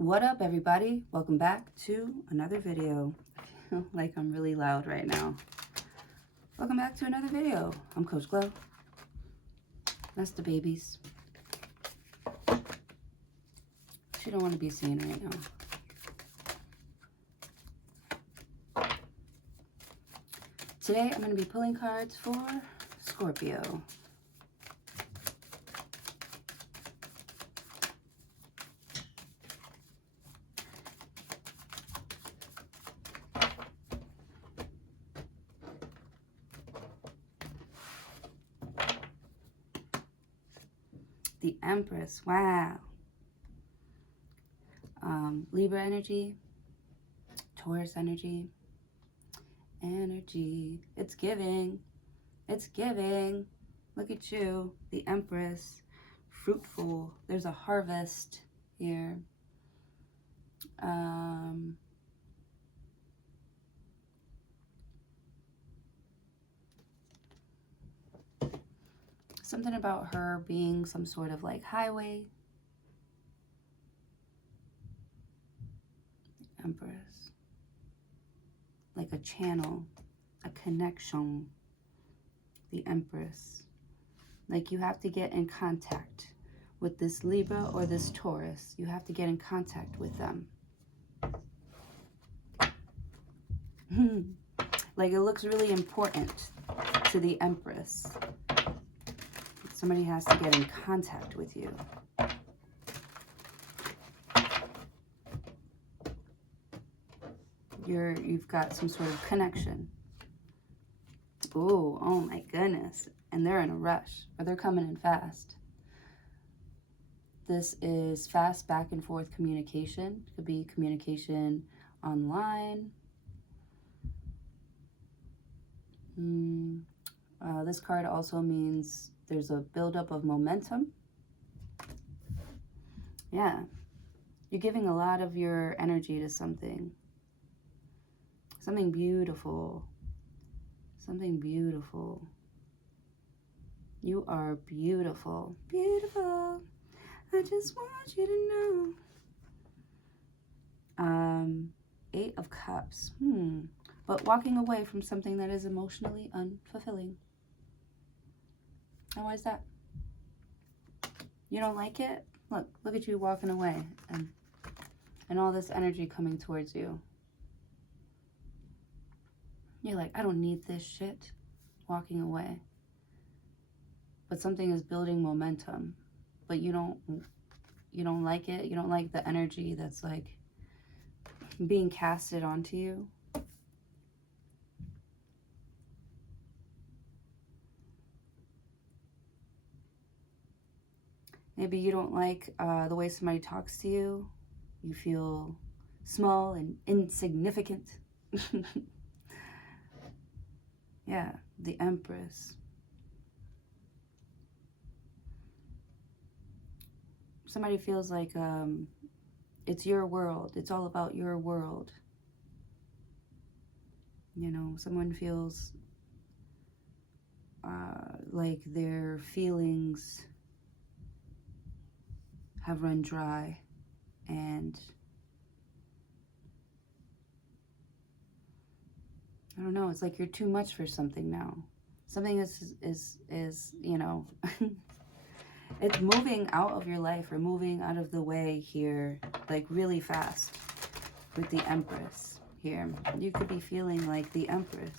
What up, everybody? Welcome back to another video. I feel like I'm really loud right now. Welcome back to another video. I'm Coach Glow. That's the babies. She don't want to be seen right now. Today, I'm going to be pulling cards for Scorpio. The Empress, wow. Libra energy, Taurus energy. It's giving. It's giving. Look at you, the Empress. Fruitful. There's a harvest here. Something about her being some sort of like highway. Empress. Like a channel, a connection. The Empress. Like you have to get in contact with this Libra or this Taurus. You have to get in contact with them. Like it looks really important to the Empress. Somebody has to get in contact with you. You've got some sort of connection. Ooh, oh my goodness. And they're in a rush, or they're coming in fast. This is fast back and forth communication. It could be communication online. This card also means there's a buildup of momentum. Yeah. You're giving a lot of your energy to something. Something beautiful. Something beautiful. You are beautiful. Beautiful. I just want you to know. 8 of Cups. But walking away from something that is emotionally unfulfilling. And why is that? You don't like it? Look at you walking away and all this energy coming towards you. You're like, I don't need this shit. Walking away. But something is building momentum. But you don't like it. You don't like the energy that's like being casted onto you. Maybe you don't like the way somebody talks to you. You feel small and insignificant. Yeah, the Empress. Somebody feels like it's your world. It's all about your world. You know, someone feels like their feelings have run dry, and I don't know, it's like you're too much for something now. Something is you know, it's moving out of your life or moving out of the way here, like really fast with the Empress here. You could be feeling like the Empress.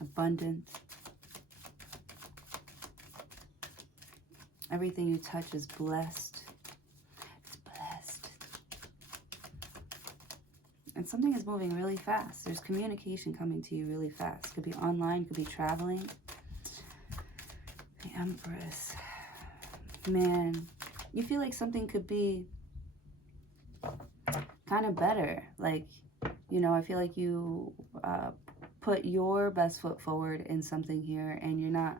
Abundant. Everything you touch is blessed. It's blessed. And something is moving really fast. There's communication coming to you really fast. Could be online, could be traveling. The Empress. Man, you feel like something could be kind of better. Like, you know, I feel like you put your best foot forward in something here and you're not,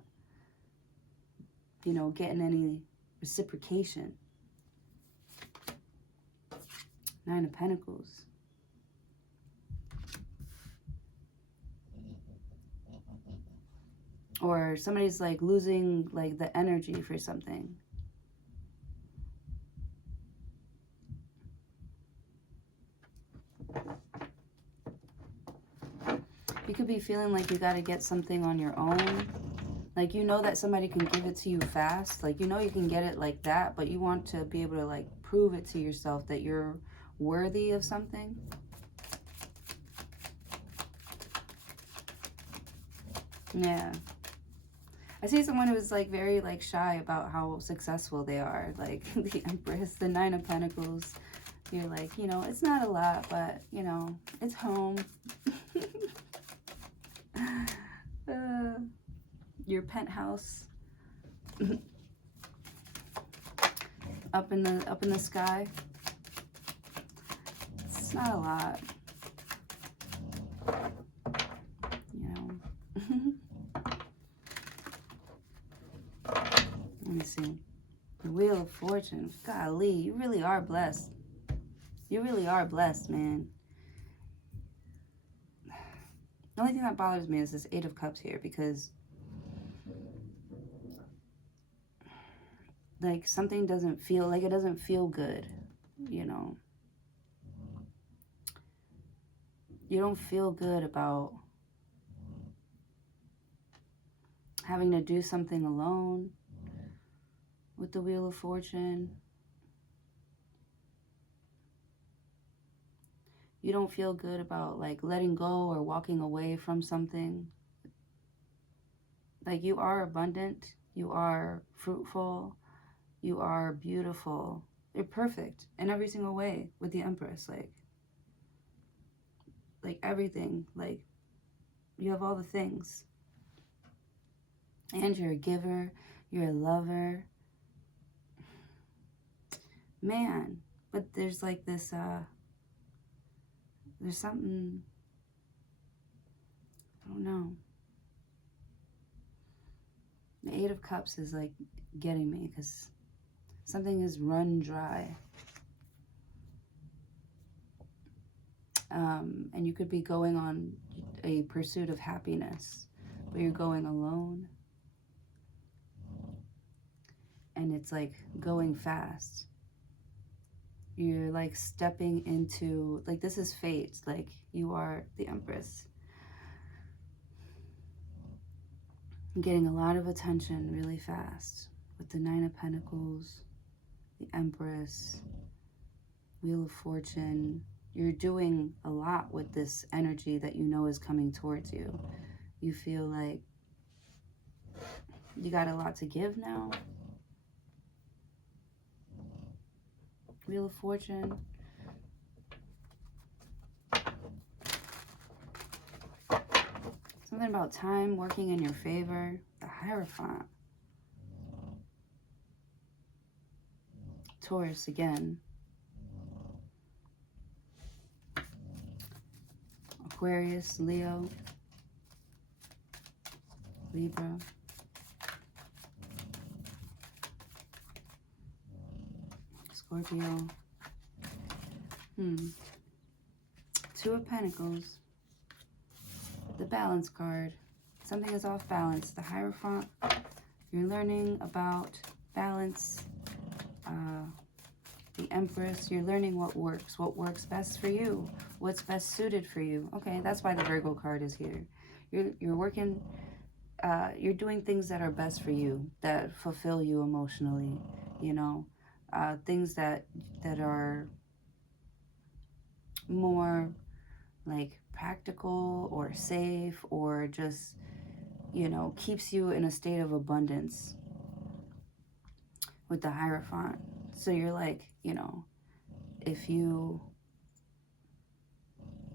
you know, getting any reciprocation. 9 of Pentacles. Or somebody's like losing like the energy for something. You could be feeling like you got to get something on your own. Like, you know that somebody can give it to you fast. Like, you know you can get it like that, but you want to be able to, like, prove it to yourself that you're worthy of something. Yeah. I see someone who's, like, very, like, shy about how successful they are. Like, the Empress, the Nine of Pentacles. You're like, you know, it's not a lot, but, you know, it's home. Your penthouse. up in the sky. It's not a lot. You know. Let me see. The Wheel of Fortune. Golly, you really are blessed. You really are blessed, man. The only thing that bothers me is this Eight of Cups here, because like something doesn't feel, like it doesn't feel good, you know. You don't feel good about having to do something alone with the Wheel of Fortune. You don't feel good about like letting go or walking away from something. Like, you are abundant, you are fruitful, you are beautiful. You're perfect in every single way with the Empress. Like everything. Like, you have all the things. And you're a giver, you're a lover. Man, but there's like this, there's something, I don't know. The Eight of Cups is like getting me because something is run dry. And you could be going on a pursuit of happiness, but you're going alone. And it's like going fast. You're like stepping into, like, this is fate. Like, you are the Empress. Getting a lot of attention really fast with the Nine of Pentacles, the Empress, Wheel of Fortune. You're doing a lot with this energy that you know is coming towards you. You feel like you got a lot to give now. Wheel of Fortune. Something about time working in your favor. The Hierophant. Taurus again. Aquarius, Leo, Libra. Scorpio. Two of Pentacles. The Balance card. Something is off balance. The Hierophant. You're learning about balance. The Empress. You're learning what works best for you, what's best suited for you. Okay, that's why the Virgo card is here. You're working, you're doing things that are best for you, that fulfill you emotionally, you know, things that are more like practical or safe, or just, you know, keeps you in a state of abundance with the Hierophant. So you're like, you know, if you,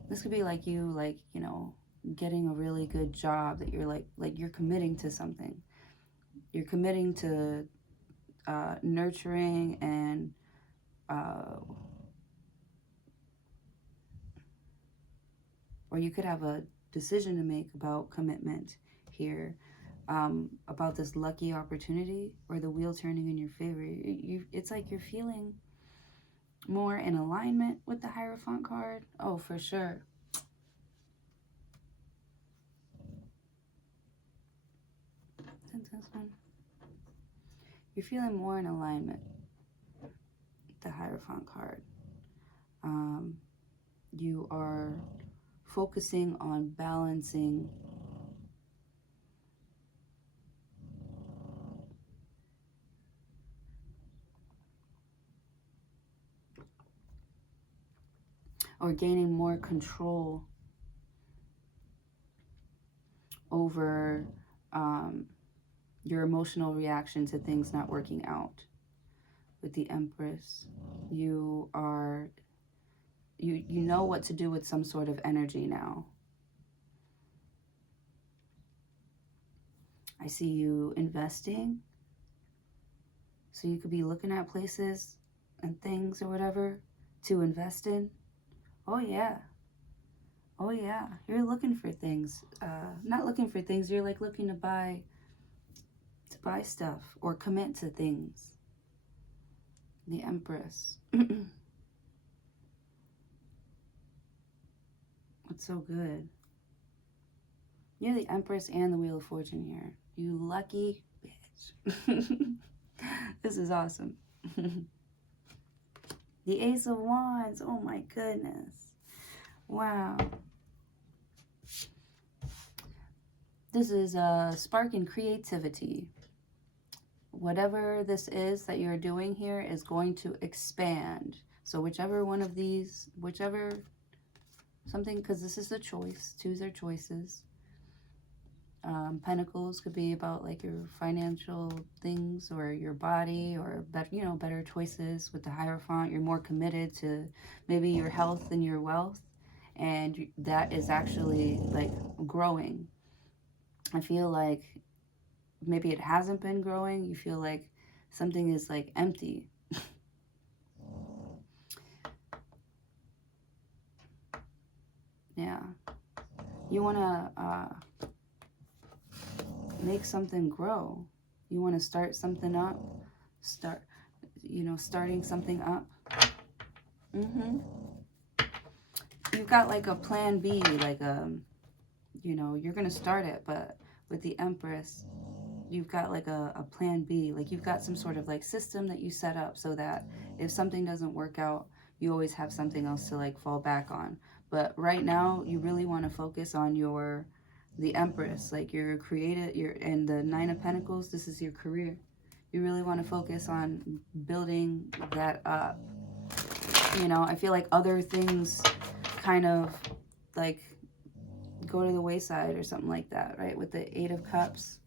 this could be like you, like, you know, getting a really good job that you're like you're committing to something. You're committing to nurturing and or you could have a decision to make about commitment here, about this lucky opportunity or the wheel turning in your favor. It's like you're feeling more in alignment with the Hierophant card. Oh, for sure. This one. You're feeling more in alignment with the Hierophant card. You are focusing on balancing or gaining more control over your emotional reaction to things not working out. With the Empress, you are, you know what to do with some sort of energy now. I see you investing. So you could be looking at places and things or whatever to invest in. Oh yeah. Oh yeah. You're looking for things. Not looking for things. You're like looking to buy stuff or commit to things. The Empress. It's so good. You're the Empress and the Wheel of Fortune here. You lucky bitch. This is awesome. The Ace of Wands. Oh my goodness. Wow. This is a spark in creativity. Whatever this is that you're doing here is going to expand. So whichever one of these, whichever something, because this is a choice. Twos are choices. Pentacles could be about like your financial things or your body or better, you know, better choices. With the Hierophant, you're more committed to maybe your health and your wealth, and that is actually like growing. I feel like maybe it hasn't been growing. You feel like something is like empty. Yeah. You want to make something grow. You want to start something up. Starting something up. You've got like a plan B, like you're going to start it, but with the Empress, you've got like a plan B. Like you've got some sort of like system that you set up so that if something doesn't work out, you always have something else to like fall back on. But right now, you really want to focus on the Empress, like your creative, and the Nine of Pentacles. This is your career. You really want to focus on building that up. I feel like other things kind of like go to the wayside or something like that, right? With the Eight of Cups.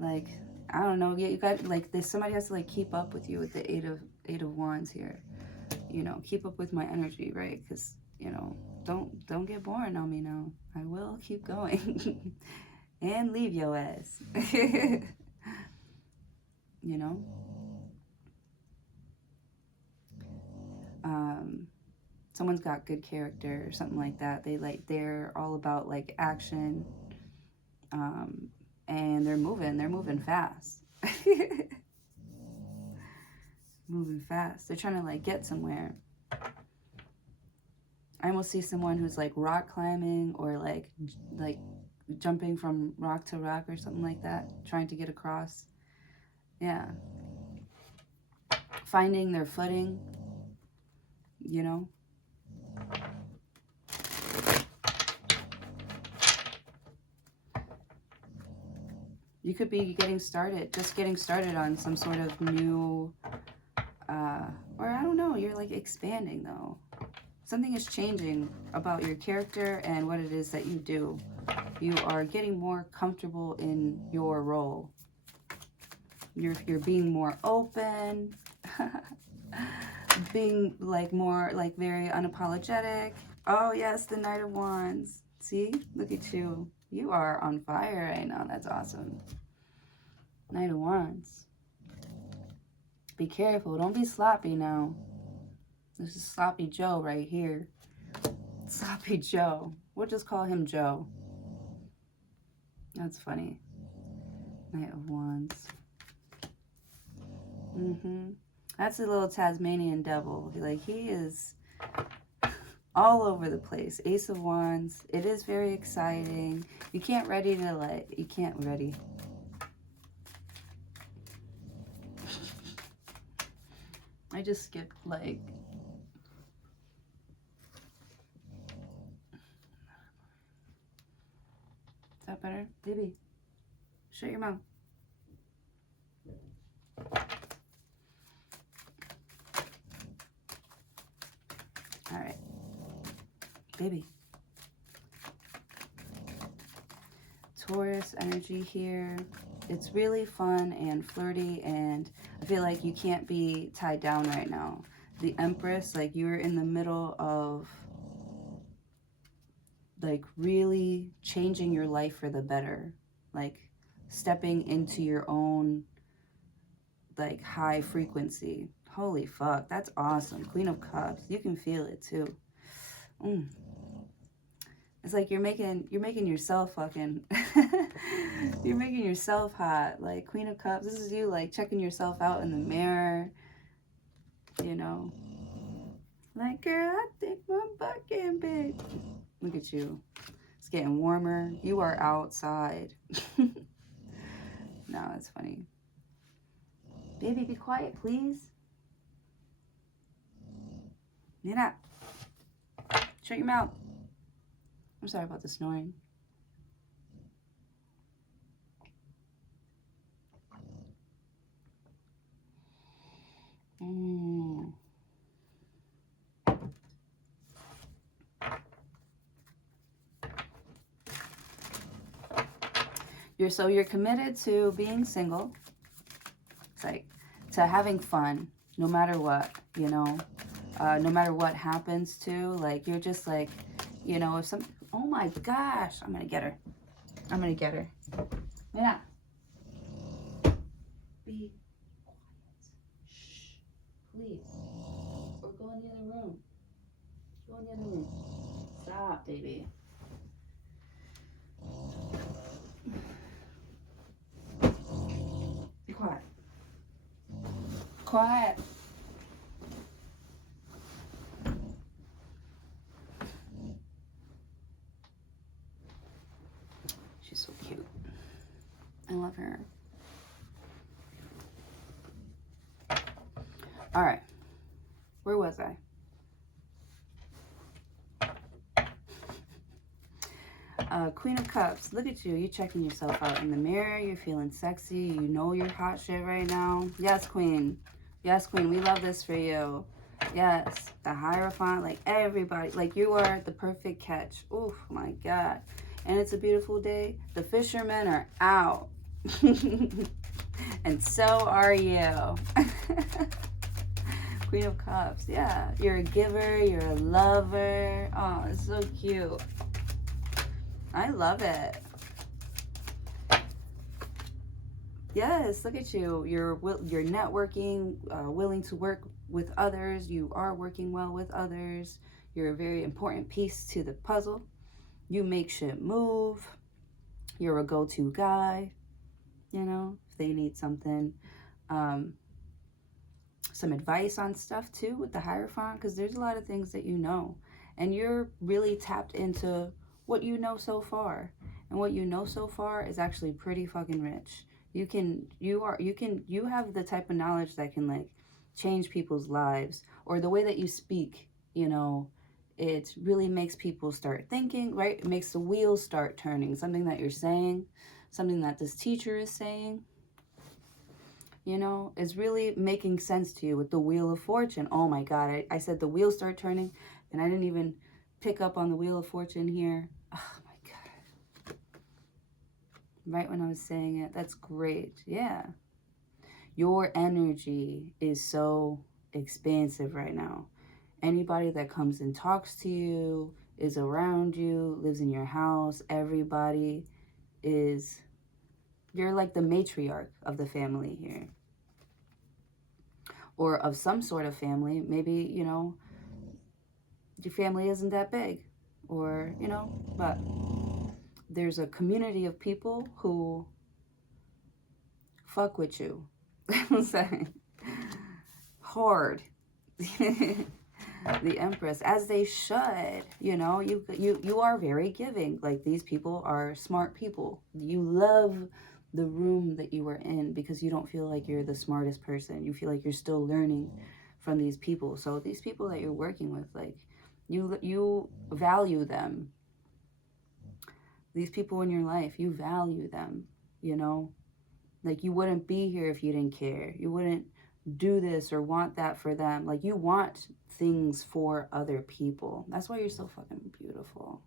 Like, I don't know. Yeah, you got like this. Somebody has to like keep up with you with the Eight of Wands here. Keep up with my energy, right? Because don't get boring on me now. I will keep going and leave your ass. Someone's got good character or something like that. They're all about like action, and they're moving fast. Moving fast. They're trying to like get somewhere. I almost see someone who's like rock climbing or like jumping from rock to rock or something like that, trying to get across. Yeah. Finding their footing, You could be just getting started on some sort of new, or I don't know, you're like expanding though. Something is changing about your character and what it is that you do. You are getting more comfortable in your role. You're being more open, being like more like very unapologetic. Oh yes, the Knight of Wands. See, look at you. You are on fire right now. That's awesome. Knight of Wands. Be careful. Don't be sloppy now. This is Sloppy Joe right here. Sloppy Joe. We'll just call him Joe. That's funny. Knight of Wands. That's a little Tasmanian devil. Like, he is all over the place. Ace of Wands. It is very exciting. You can't ready. I just skipped like Baby, shut your mouth. All right. Baby. Taurus energy here. It's really fun and flirty, and I feel like you can't be tied down right now. The Empress, like you're in the middle of like really changing your life for the better, like stepping into your own like high frequency. Holy fuck, that's awesome. Queen of Cups, you can feel it too. It's like you're making yourself fucking you're making yourself hot. Like Queen of Cups, this is you like checking yourself out in the mirror, you know, like, girl, I think my butt getting big. Look at you. It's getting warmer. You are outside. No, that's funny. Baby, be quiet, please. Nina, shut your mouth. I'm sorry about the snoring. You're committed to being single. It's like to having fun, no matter what, you know, no matter what happens to, like, you're just like, you know, if some, oh my gosh, I'm gonna get her. I'm gonna get her. Yeah. Be quiet. Shh. Please. Or go in the other room. Go in the other room. Stop, baby. Be quiet. Quiet. She's so cute. I love her. All right. Where was I? Queen of Cups. Look at you. You're checking yourself out in the mirror. You're feeling sexy. You know you're hot shit right now. Yes, Queen. Yes, Queen. We love this for you. Yes. The Hierophant. Like everybody. Like you are the perfect catch. Oh my God. And it's a beautiful day. The fishermen are out. And so are you. Queen of Cups. Yeah. You're a giver. You're a lover. Oh, it's so cute. I love it. Yes, look at you. You're networking, willing to work with others. You are working well with others. You're a very important piece to the puzzle. You make shit move. You're a go-to guy, you know, if they need something. Some advice on stuff too with the Hierophant, because there's a lot of things that you know. And you're really tapped into what you know so far. And what you know so far is actually pretty fucking rich. You have the type of knowledge that can like change people's lives, or the way that you speak, you know, it really makes people start thinking, right? It makes the wheels start turning. Something that you're saying, something that this teacher is saying, you know, is really making sense to you with the Wheel of Fortune. Oh my God, I said the wheels start turning, and I didn't even pick up on the Wheel of Fortune here. Oh my God. Right when I was saying it. That's great. Yeah. Your energy is so expansive right now. Anybody that comes and talks to you, is around you, lives in your house, everybody is, you're like the matriarch of the family here. Or of some sort of family. Maybe, you know, your family isn't that big. Or, you know, but there's a community of people who fuck with you. I'm saying. Hard. The Empress, as they should, you know, you are very giving. Like, these people are smart people. You love the room that you are in because you don't feel like you're the smartest person. You feel like you're still learning from these people. So these people that you're working with, like, you value them. These people in your life, you value them, you know? Like, you wouldn't be here if you didn't care. You wouldn't do this or want that for them. Like, you want things for other people. That's why you're so fucking beautiful.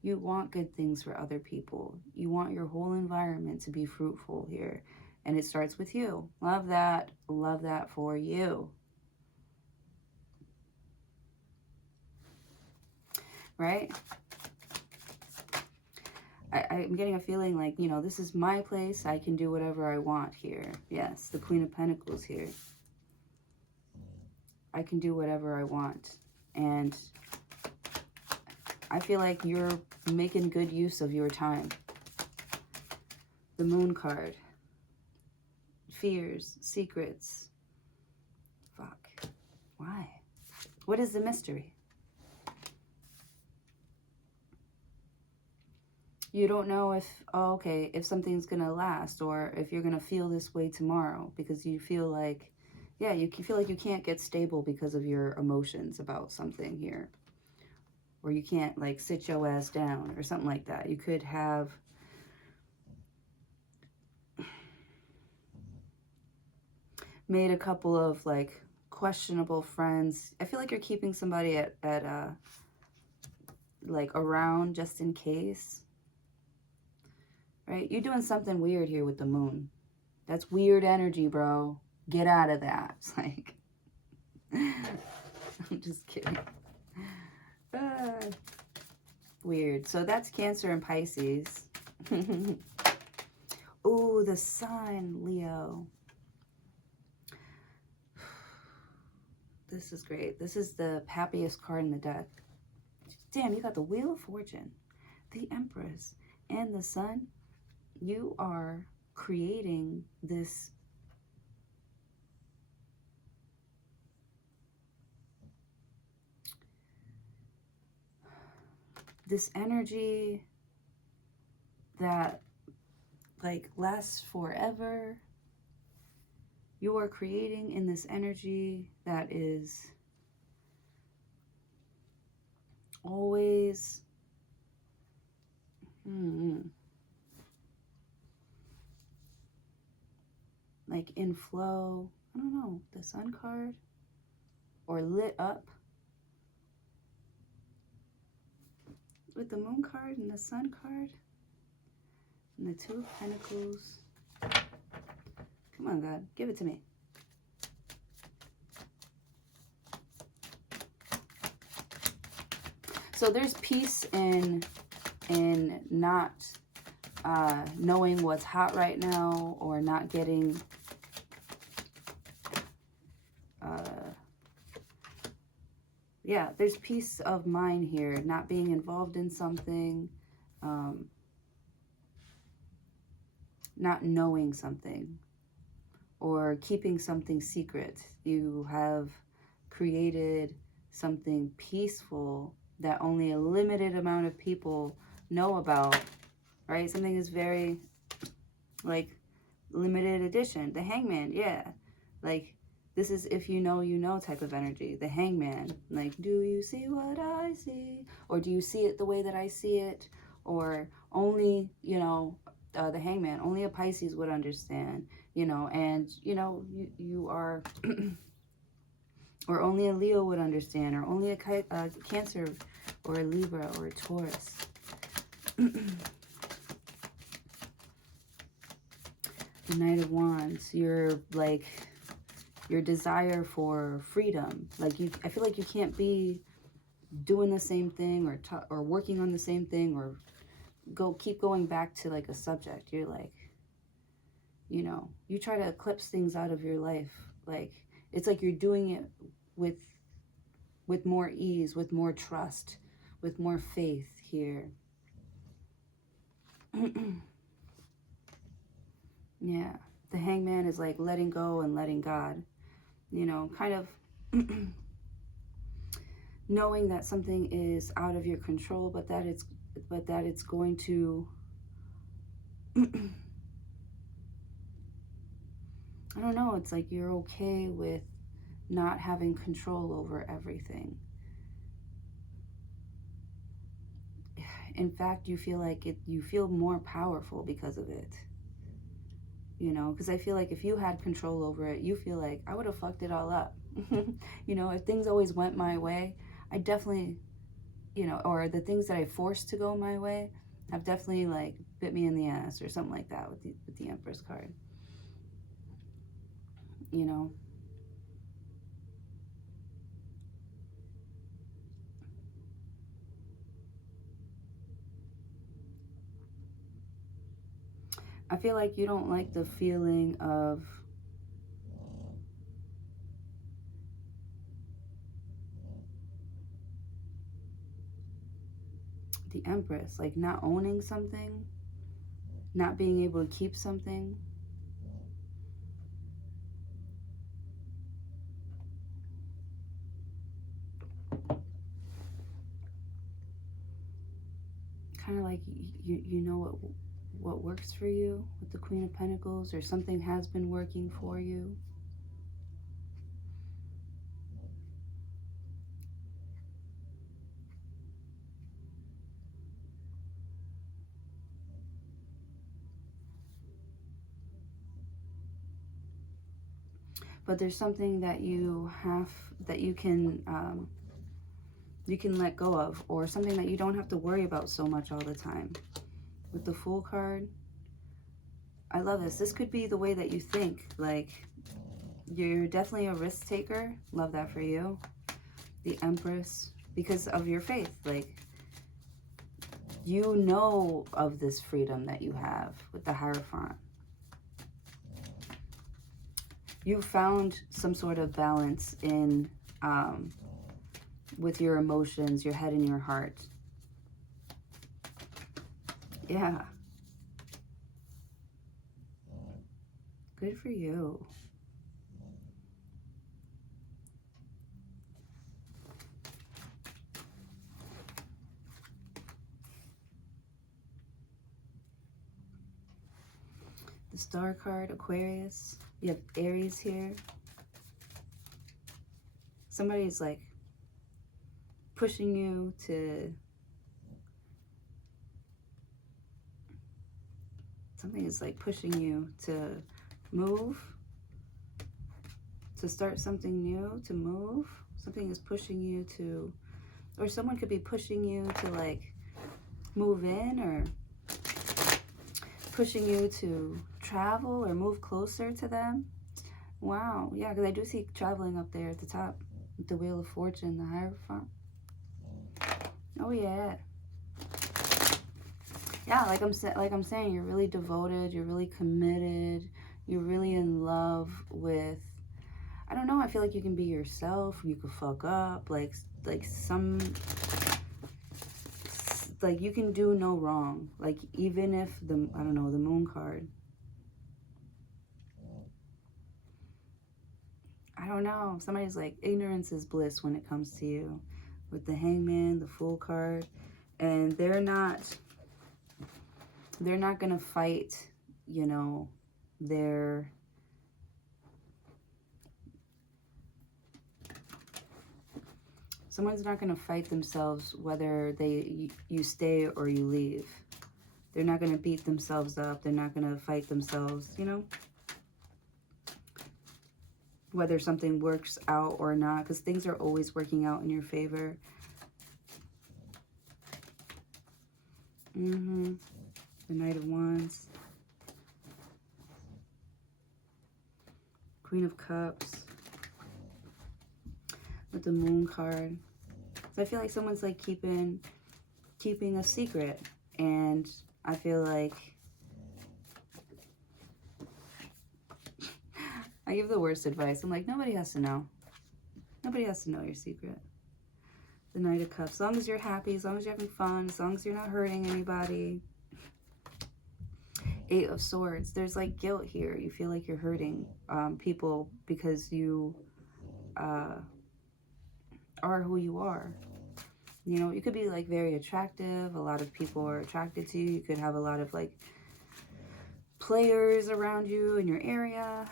You want good things for other people. You want your whole environment to be fruitful here. And it starts with you. Love that. Love that for you. Right? I'm getting a feeling like, you know, this is my place. I can do whatever I want here. Yes, the Queen of Pentacles here. I can do whatever I want. And I feel like you're making good use of your time. The Moon card. Fears, secrets. Fuck. Why? What is the mystery? You don't know if, oh, okay, if something's going to last or if you're going to feel this way tomorrow because you feel like, yeah, you feel like you can't get stable because of your emotions about something here. Or you can't, like, sit your ass down or something like that. You could have made a couple of, like, questionable friends. I feel like you're keeping somebody like, around just in case. Right? You're doing something weird here with the Moon. That's weird energy, bro. Get out of that. It's like, I'm just kidding. Weird. So that's Cancer and Pisces. Ooh, the Sun, Leo. This is great. This is the happiest card in the deck. Damn, you got the Wheel of Fortune, the Empress, and the Sun. You are creating this energy that, like, lasts forever. You are creating in this energy that is always like in flow. I don't know, the Sun card, or lit up with the Moon card and the Sun card and the Two of Pentacles. Come on, God, give it to me. So there's peace in not knowing what's hot right now, or not getting yeah, there's peace of mind here, not being involved in something, not knowing something, or keeping something secret. You have created something peaceful that only a limited amount of people know about, right? Something is very, like, limited edition. The Hangman, yeah. Like, this is if you know type of energy. The Hangman, like, do you see what I see? Or do you see it the way that I see it? Or only, you know, the Hangman, only a Pisces would understand, you know, and, you know, you are, or only a Leo would understand, or only a Cancer, or a Libra, or a Taurus. The Knight of Wands, you're like, your desire for freedom. Like, I feel like you can't be doing the same thing, or working on the same thing, or keep going back to, like, a subject. You're like, you know, you try to eclipse things out of your life. Like, it's like you're doing it with more ease, with more trust, with more faith here. Yeah, the Hangman is like letting go and letting God, you know, kind of knowing that something is out of your control, but that it's going to I don't know, it's like you're okay with not having control over everything. in fact, you feel like you feel more powerful because of it. You know, because I feel like if you had control over it, you feel like I would have fucked it all up. You know, if things always went my way, I definitely, you know, or the things that I forced to go my way have definitely like bit me in the ass or something like that with the Empress card. You know, I feel like you don't like the feeling of the Empress, like not owning something, not being able to keep something. Kind of like you know what works for you with the Queen of Pentacles, or something has been working for you. But there's something that you have, that you can let go of, or something that you don't have to worry about so much all the time. With the Fool card, I love this. This could be the way that you think. Like, you're definitely a risk taker. Love that for you. The Empress, because of your faith. Like, you know of this freedom that you have with the Hierophant. You found some sort of balance in with your emotions, your head and your heart. Yeah. Good for you. The Star card, Aquarius. You have Aries here. Somebody's like pushing you to, something is like pushing you to move, to start something new, to move. Something is pushing you to, or someone could be pushing you to like move in, or pushing you to travel or move closer to them. Wow. Yeah, because I do see traveling up there at the top with the Wheel of Fortune, the Hierophant. Oh yeah. Yeah, like I'm saying, you're really devoted, you're really committed, you're really in love with, I don't know, I feel like you can be yourself, you could fuck up, like you can do no wrong. Like, even if the, I don't know, the Moon card, I don't know, somebody's like, ignorance is bliss when it comes to you. With the Hangman, the Fool card, and they're not gonna fight, you know, someone's not gonna fight themselves whether you stay or you leave. They're not gonna beat themselves up. They're not gonna fight themselves, you know, whether something works out or not, because things are always working out in your favor. The Knight of Wands. Queen of Cups. With the Moon card. So I feel like someone's like keeping a secret. And I feel like I give the worst advice. I'm like, nobody has to know. Nobody has to know your secret. The Knight of Cups. As long as you're happy, as long as you're having fun, as long as you're not hurting anybody. Eight of Swords. There's like guilt here. You feel like you're hurting people because you are who you are. You know, you could be like very attractive. A lot of people are attracted to you. You could have a lot of like players around you in your area.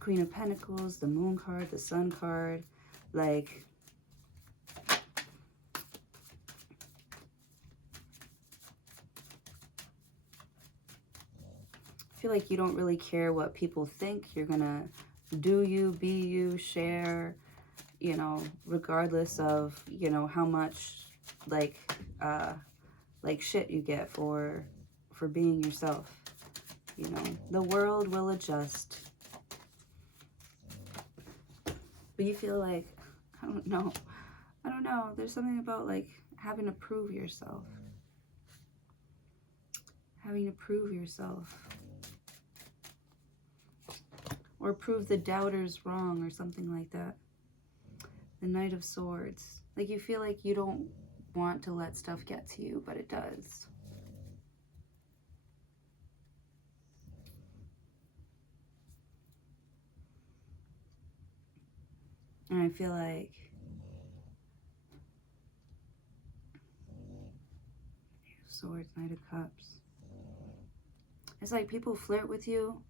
Queen of Pentacles, the Moon card, the Sun card. Like, feel like you don't really care what people think. You're gonna do you, be you, share, you know, regardless of, you know, how much like shit you get for being yourself. You know, the world will adjust. But you feel like, I don't know. There's something about like having to prove yourself. Having to prove yourself. Or prove the doubters wrong or something like that. The Knight of Swords. Like you feel like you don't want to let stuff get to you, but it does. And I feel like Swords, Knight of Cups. It's like people flirt with you,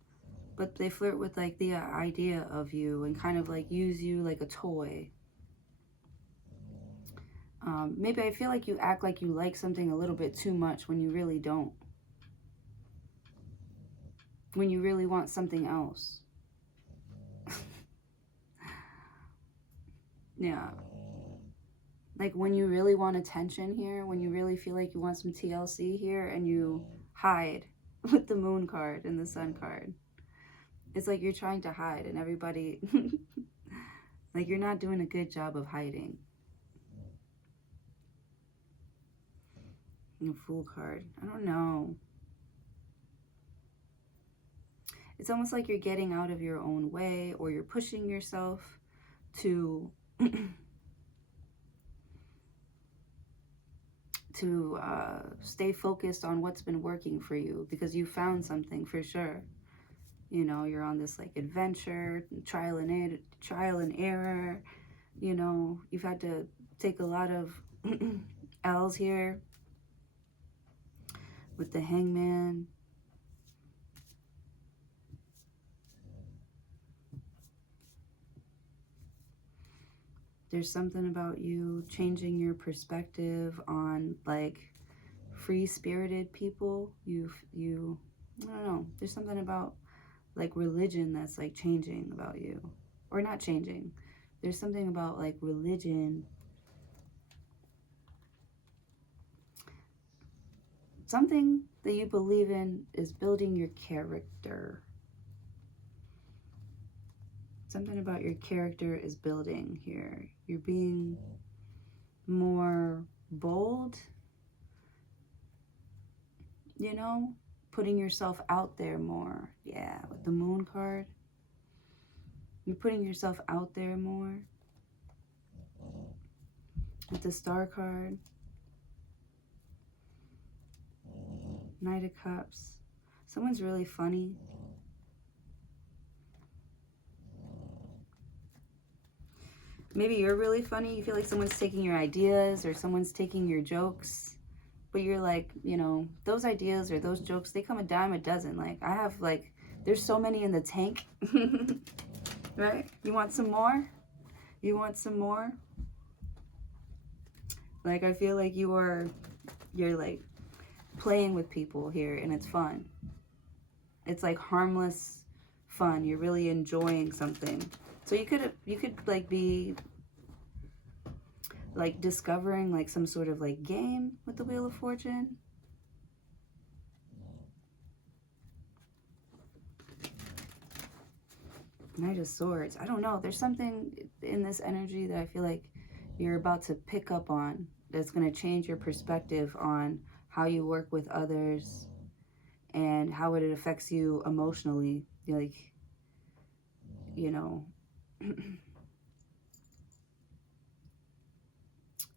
but they flirt with like the idea of you and kind of like use you like a toy. Maybe I feel like you act like you like something a little bit too much when you really don't. When you really want something else. Yeah. Like when you really want attention here, when you really feel like you want some TLC here and you hide with the Moon card and the Sun card. It's like you're trying to hide and everybody, like you're not doing a good job of hiding. The Fool card. I don't know. It's almost like you're getting out of your own way or you're pushing yourself to stay focused on what's been working for you because you found something for sure. You know, you're on this like adventure, trial and error. You know, you've had to take a lot of L's here with the Hangman. There's something about you changing your perspective on like free-spirited people. I don't know. There's something about like religion that's like changing about you. Or not changing. There's something about like religion. Something that you believe in is building your character. Something about your character is building here. You're being more bold. You know? Putting yourself out there more. Yeah, with the Moon card. You're putting yourself out there more. With the Star card. Knight of Cups. Someone's really funny. Maybe you're really funny. You feel like someone's taking your ideas or someone's taking your jokes. But you're like, you know, those ideas or those jokes, they come a dime a dozen. Like, I have like, there's so many in the tank. Right? You want some more? You want some more? Like, I feel like you're like playing with people here and it's fun. It's like harmless fun. You're really enjoying something. So you could like be like discovering like some sort of like game with the Wheel of Fortune. Knight of Swords. I don't know. There's something in this energy that I feel like you're about to pick up on that's going to change your perspective on how you work with others and how it affects you emotionally. Like, you know,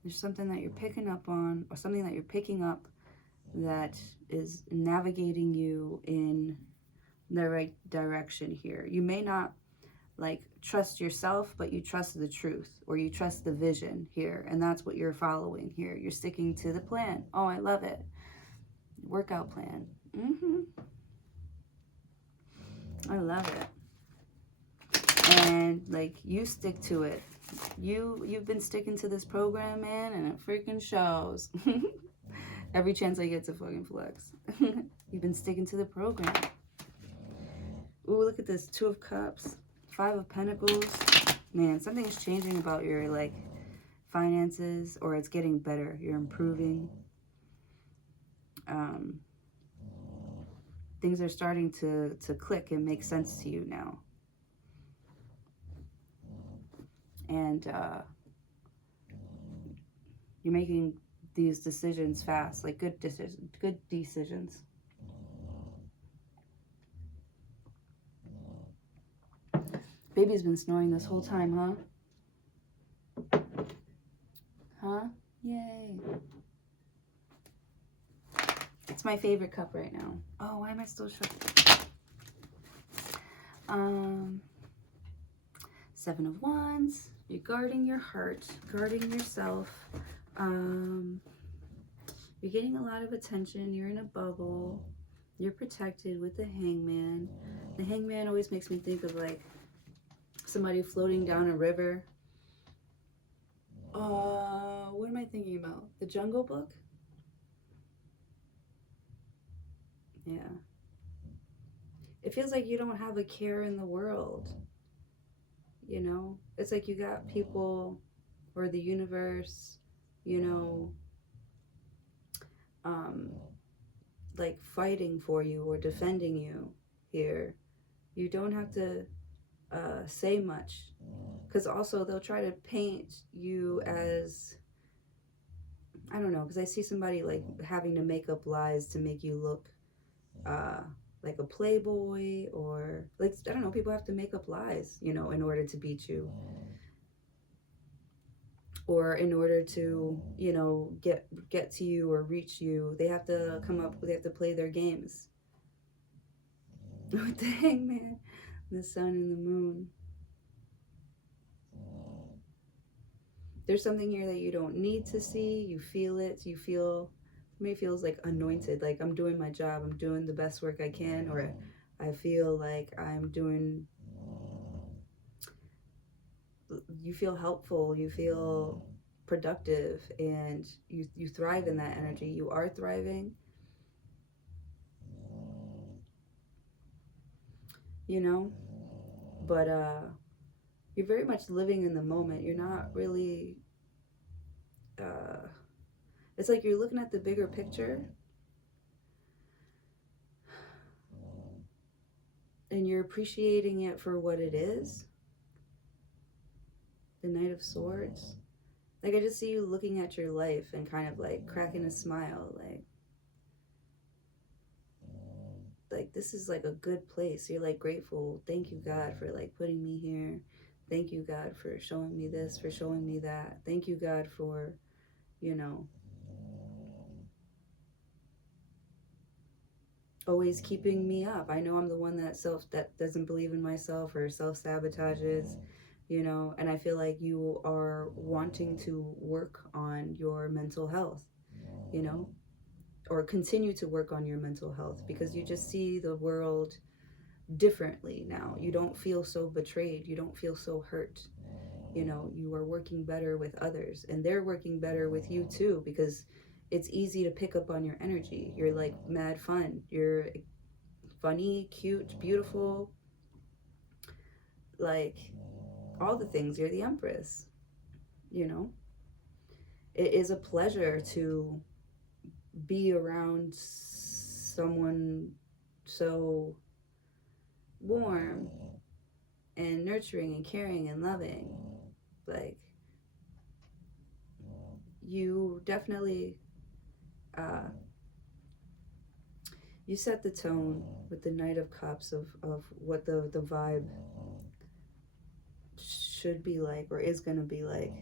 there's something that you're picking up on or something that you're picking up that is navigating you in the right direction here. You may not like trust yourself, but you trust the truth or you trust the vision here. And that's what you're following here. You're sticking to the plan. Oh, I love it. Workout plan. I love it. And like you stick to it. You've been sticking to this program, man, and it freaking shows. Every chance I get to fucking flex. You've been sticking to the program. Ooh, look at this. 2 of Cups. 5 of Pentacles. Man, something is changing about your, like, finances, or it's getting better. You're improving. Things are starting to click and make sense to you now. And you're making these decisions fast, like good decisions. Baby's been snoring this whole time, huh? Huh? Yay. It's my favorite cup right now. Oh, why am I still shut? 7 of Wands. You're guarding your heart, guarding yourself. You're getting a lot of attention. You're in a bubble. You're protected with the Hangman. The Hangman always makes me think of, like, somebody floating down a river. What am I thinking about? The Jungle Book? Yeah. It feels like you don't have a care in the world. You know? It's like you got people, or the universe, you know, like fighting for you or defending you here. You don't have to say much. Because also they'll try to paint you as, I don't know, because I see somebody like having to make up lies to make you look like a playboy, or like, I don't know, people have to make up lies, you know, in order to beat you, or in order to, you know, get to you or reach you. They have to they have to play their games. With the Hangman, the sun and the moon. There's something here that you don't need to see. You feel it. You feel, for me, it feels like anointed. Like I'm doing my job. I'm doing the best work I can. Or I feel like I'm doing, you feel helpful. You feel productive. And you thrive in that energy. You are thriving. You know? But you're very much living in the moment. You're not really... it's like you're looking at the bigger picture, and you're appreciating it for what it is. The Knight of Swords. Like, I just see you looking at your life and kind of like cracking a smile, like this is like a good place. You're like grateful. Thank you, God, for like putting me here. Thank you, God, for showing me this, for showing me that. Thank you, God, for, you know, always keeping me up. I know I'm the one that doesn't believe in myself or self-sabotages, you know, and I feel like you are wanting to work on your mental health, you know, or continue to work on your mental health, because you just see the world differently now. You don't feel so betrayed. You don't feel so hurt. You know, you are working better with others, and they're working better with you too, because it's easy to pick up on your energy. You're like mad fun. You're funny, cute, beautiful, like all the things. You're the Empress, you know. It is a pleasure to be around someone so warm and nurturing and caring and loving. Like, you definitely you set the tone with the Knight of Cups of what the vibe should be like, or is going to be like.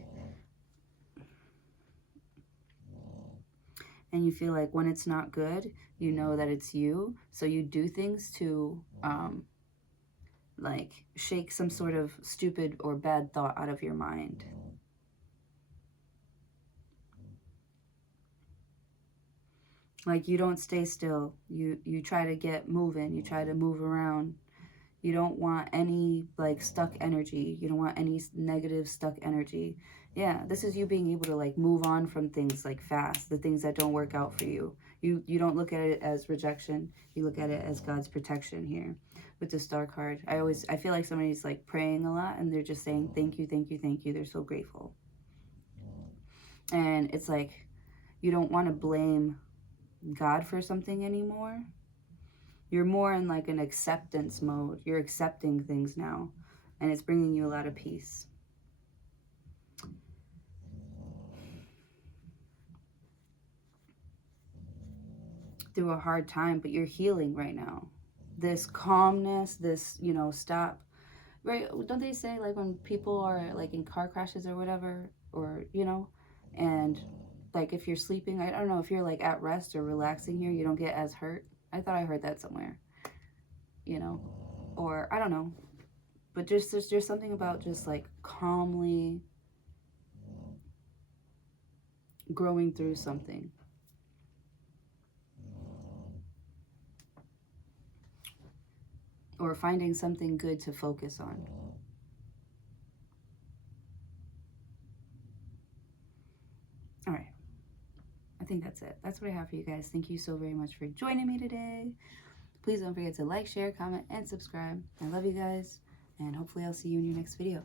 And you feel like when it's not good, you know that it's you. So you do things to like shake some sort of stupid or bad thought out of your mind. Like, you don't stay still. You try to get moving. You try to move around. You don't want any like stuck energy. You don't want any negative stuck energy. Yeah, this is you being able to like move on from things like fast, the things that don't work out for you. You don't look at it as rejection. You look at it as God's protection here with the Star card. I feel like somebody's like praying a lot and they're just saying thank you, thank you, thank you. They're so grateful. And it's like you don't want to blame God for something anymore. You're more in like an acceptance mode. You're accepting things now, and it's bringing you a lot of peace. Through a hard time, but you're healing right now. This calmness, this, you know, stop. Right? Don't they say like when people are like in car crashes or whatever, or, you know, and like if you're sleeping, I don't know, if you're like at rest or relaxing here, you don't get as hurt. I thought I heard that somewhere, you know, or I don't know. But just there's something about just like calmly growing through something. Or finding something good to focus on. All right. I think that's it. That's what I have for you guys. Thank you so very much for joining me today. Please don't forget to like, share, comment, and subscribe. I love you guys, and hopefully I'll see you in your next video.